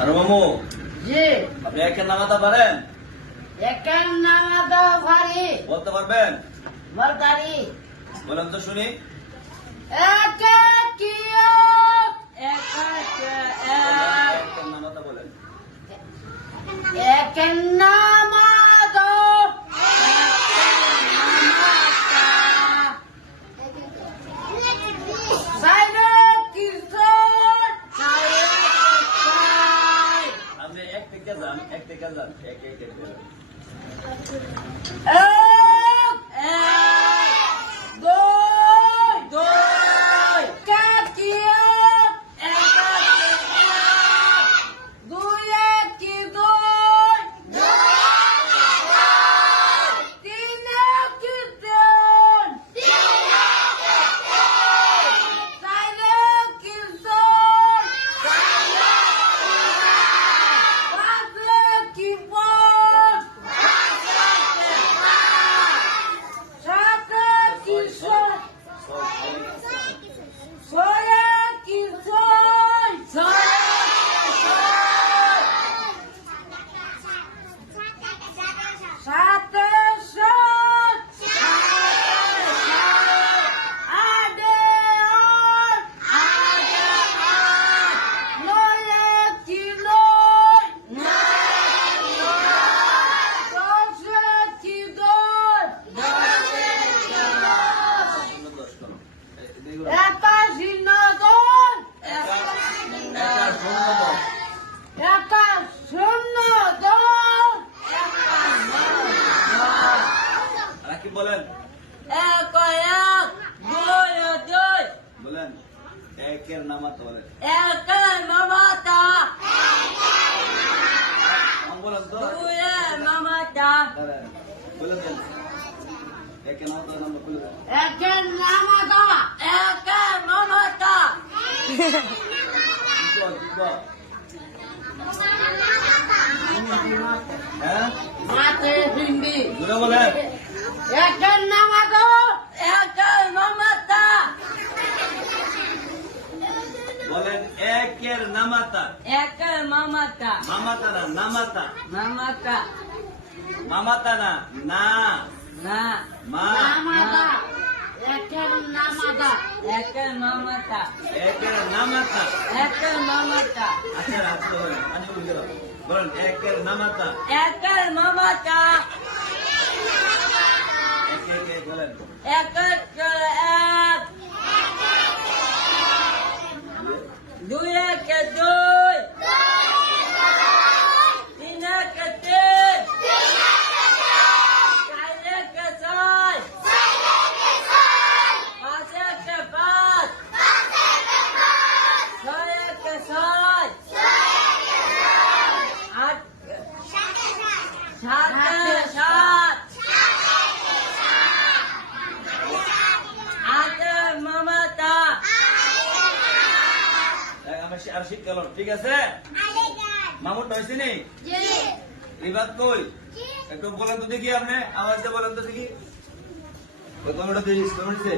আরে মামু, জি আপনি একের নামাতা পারেন? একের নামাতা পারি বলতে পারবেন? বলতারি বলেন তো শুনি। একে কি একের নামাতা বলেন। একের নামাতা আপনি এক থেকে যান, এক থেকে যান, এক এক এক যান। বলেন বলেন একের নামাতা বলেন। বলেন তো বলেন তো একের নামাতা নাম বলে দেন। একের নামাতা হ্যাঁ মাতে হিন্দি জোরে বলেন। একের নামাতা বলেন একের নামাতা। মামাতা না নামাতা। মামাতা না না মা। নামাতা একের নামাতা একের নামাতা। আচ্ছা রাখতে হবে আচ্ছা বুঝে দাও। বলেন একের নামাতা। এক এক এক বলেন। দুই একে দুই, তিন একে তিন, চার একে ছয়, পাঁচ একে পাঁচ, ছয় একে ছয়, আট সাত একে সাত, আটে মামাতা। আর শীত গেল ঠিক আছে। মামুর হয়েছে নি এবার কই একটু বলেন তো দেখি আপনি আওয়াজ দিয়ে বলেন তো দেখি। কমেন্টটা দিয়েছে